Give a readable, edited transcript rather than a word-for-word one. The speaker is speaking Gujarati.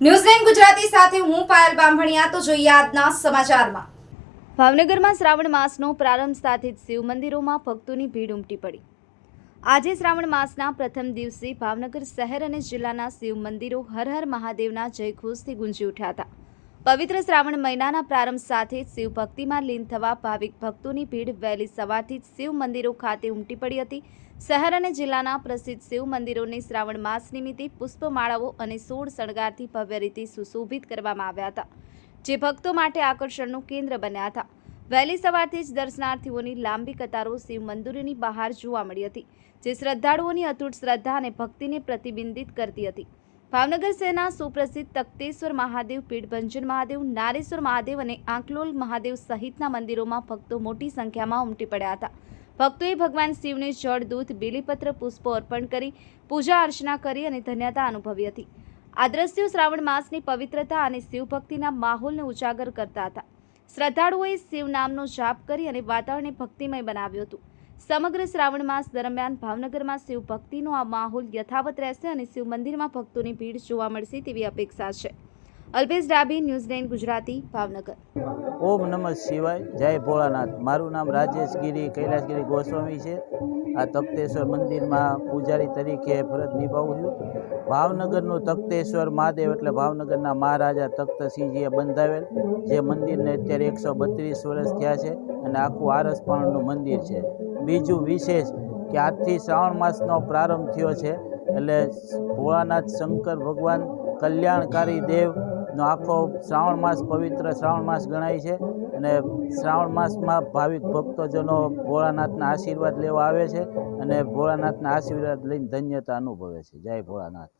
ન્યૂઝલેન્ડ ગુજરાતી સાથે હું પાયલ બામભણિયા। તો જોઈએ આજના સમાચારમાં। ભાવનગરમાં શ્રાવણ માસનો પ્રારંભ સાથે જ શિવ મંદિરોમાં ભક્તોની ભીડ ઉમટી પડી। આજે શ્રાવણ માસના પ્રથમ દિવસે ભાવનગર શહેર અને જિલ્લાના શિવ મંદિરો હર હર મહાદેવના જયઘોષથી ગુંજી ઉઠ્યા હતા। પવિત્ર શ્રાવણ મહિનાના પ્રારંભ સાથે જ શિવ ભક્તિમાં લીન થવા ભાવિક ભક્તોની ભીડ વહેલી સવારથી જ શિવ મંદિરો ખાતે ઉમટી પડી હતી। શહેર અને જિલ્લાના પ્રસિદ્ધ શિવ મંદિરોને શ્રાવણ માસ નિમિત્તે પુષ્પમાળાઓ અને સોળ શણગારથી ભવ્ય રીતે સુશોભિત કરવામાં આવ્યા હતા, જે ભક્તો માટે આકર્ષણનું કેન્દ્ર બન્યા હતા। વહેલી સવારથી જ દર્શનાર્થીઓની લાંબી કતારો શિવ મંદિરોની બહાર જોવા મળી હતી, જે શ્રદ્ધાળુઓની અતૂટ શ્રદ્ધા અને ભક્તિને પ્રતિબિંબિત કરતી હતી। ભાવનગર શહેરના સુપ્રસિદ્ધ તખ્તેશ્વર મહાદેવ, પીઠભંજન મહાદેવ, નારેશ્વર મહાદેવ અને આંકલોલ મહાદેવ સહિતના મંદિરોમાં ભક્તો મોટી સંખ્યામાં ઉમટી પડ્યા હતા। ભક્તોએ ભગવાન શિવને જળ, દૂધ, બીલીપત્ર, પુષ્પો અર્પણ કરી પૂજા અર્ચના કરી અને ધન્યતા અનુભવી હતી। આ દ્રશ્યો શ્રાવણ માસની પવિત્રતા અને શિવભક્તિના માહોલને ઉજાગર કરતા હતા। શ્રદ્ધાળુઓએ શિવ નામનો જાપ કરી અને વાતાવરણને ભક્તિમય બનાવ્યું હતું। સમગ્ર શ્રાવણ માસ દરમિયાન ભાવનગરમાં શિવ ભક્તિનો આ માહોલ યથાવત રહેશે અને શિવ મંદિરમાં ભક્તોની ભીડ જોવા મળશે તેવી અપેક્ષા છે। અલ્પેશ ડાભી, ન્યૂઝલેન્ડ ગુજરાતી, ભાવનગર। ઓમ નમઃ શિવાય, જય ભોળાનાથ। મારું નામ રાજેશ ગીરી કૈલાસગીરી ગોસ્વામી છે। આ તખ્તેશ્વર મંદિરમાં પૂજારી તરીકે ફરજ નિભાવું છું। ભાવનગરનું તખ્તેશ્વર મહાદેવ એટલે ભાવનગરના મહારાજા તખ્તસિંહજીએ બંધાવેલ જે મંદિરને અત્યારે 132 વર્ષ થયા છે અને આખું આરસપહાણનું મંદિર છે। બીજું વિશેષ કે આજથી શ્રાવણ માસનો પ્રારંભ થયો છે એટલે ભોળાનાથ શંકર ભગવાન કલ્યાણકારી દેવનો આખો શ્રાવણ માસ પવિત્ર શ્રાવણ માસ ગણાય છે અને શ્રાવણ માસમાં ભાવિક ભક્તજનો ભોળાનાથના આશીર્વાદ લેવા આવે છે અને ભોળાનાથના આશીર્વાદ લઈને ધન્યતા અનુભવે છે। જય ભોળાનાથ।